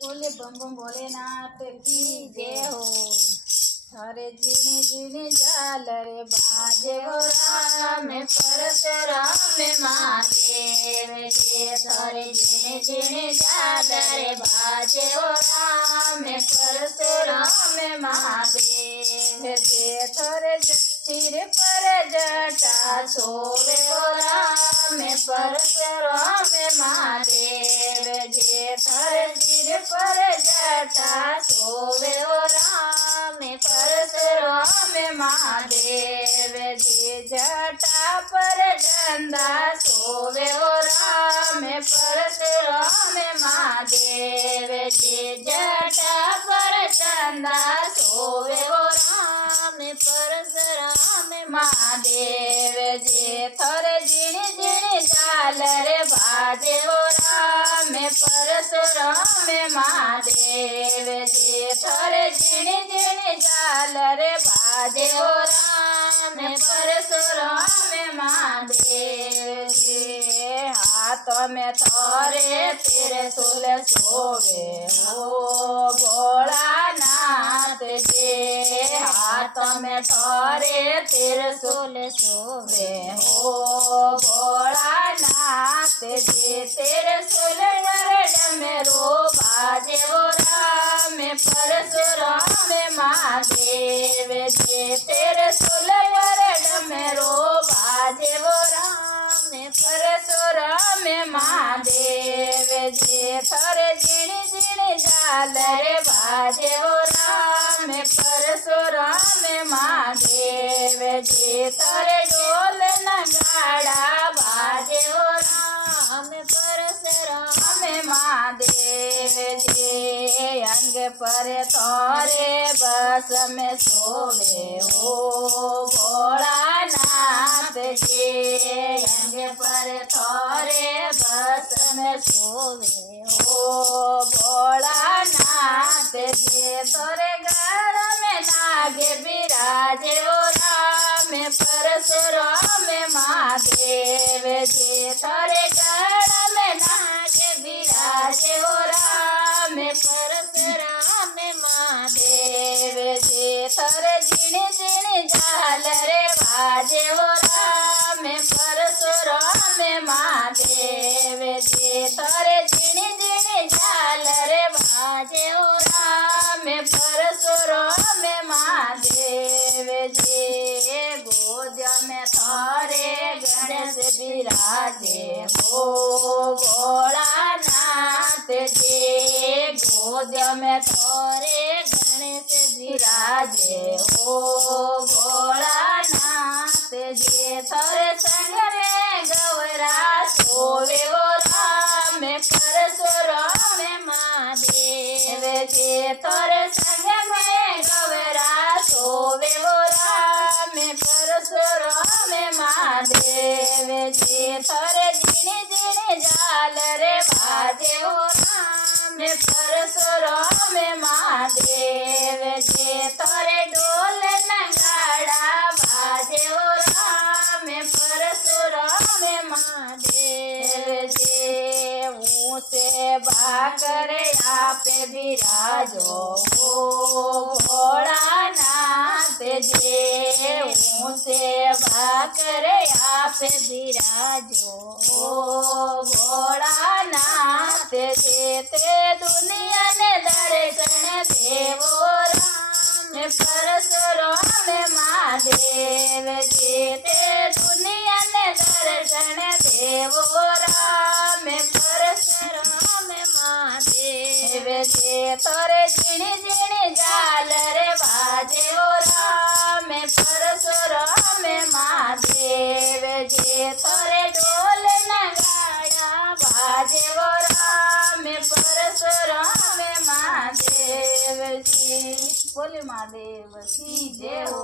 बोले बम बम भोलेनाथ की जय हो। हरे जीने जीने झालर बाजे हो राम परशुराम महादेव के। हरे जीने जीने झालर बाजे हो राम परशुराम महादेव के। थोरे सिर पर जटा सोवे हो राम परशुराम महादेव के। थोरे सिर पर जटा सोवे हो राम परशुराम महादेव जी। जटा पर गंदा सोवे हो राम परशुराम महादेव जी। जटा पर चंदा सोवे हो राम परशुराम महादेव जी। थोरे जिण जिण झालर बाजे हो राम परशुराम महादेव जी। थोरे जिण जिण झालर बाजे हो राम परशुराम महादेव जी। हाथ में थोरे त्रिशूल सोवे हो भोलानाथ जी। हाथ में थोरे त्रिशूल सोवे हो भोलानाथ जी। त्रिशूल गरड में रो बाजे हो राम परशुराम महादेव जी। त्रिशूल गरड में रो बाजे हो राम परशुराम महादेव जी। थोरे जिण जिण झालर बाजे हो राम परशुराम महादेव जी। थोरे ढोल नगाड़ा बाजे हो राम परशुराम महादेव जी। अंग पर थोरे बस में सोवे हो भोलानाथ जी। अंग पर थोरे बस में सोवे हो भोलानाथ जी। तोरे गढ़ में नागे विराजे हो राम परशुराम महादेव जी। तोरे गढ़ में नागे विराजे हो राम परशुराम महादेव जी। तोरे जिण जिण झालर बाजे हो राम परशुराम महादेव जी। तोरे जिण जिण झालर बाजे हो राम परशुराम महादेव जी। गोद में थोरे गणेश विराजे हो भोलानाथ जी। गोद में थोरे गणेश विराजे हो भोलानाथ जी। थोरे संग में गौरा सोवे हो राम परशुराम महादेव जी। थोरे संग में गौरा सोवे हो राम परशुराम महादेव जी। थोरे जिण जिण झालर बाजे हो राम परशुराम महादेव जी। थोरे ढोल नगाड़ा बाजे हो राम परशुराम महादेव जी। ऊँचे भाकर आप विराजो हो भोलानाथ जी। ऊँचे भाकर आप विराजो हो भोलानाथ जी। ते दुनिया ने दर्शन देवो राम परशुराम महादेव जी। ते दुनिया ने दर्शन देवो राम परशुराम महादेव जी। तोरे जिण जिण झालर बाजे हो राम परशुराम महादेव जी। तोरे ढोल नगाड़ा बाजे हो राम परशुराम महादेव जी। बोले महादेव की जय हो।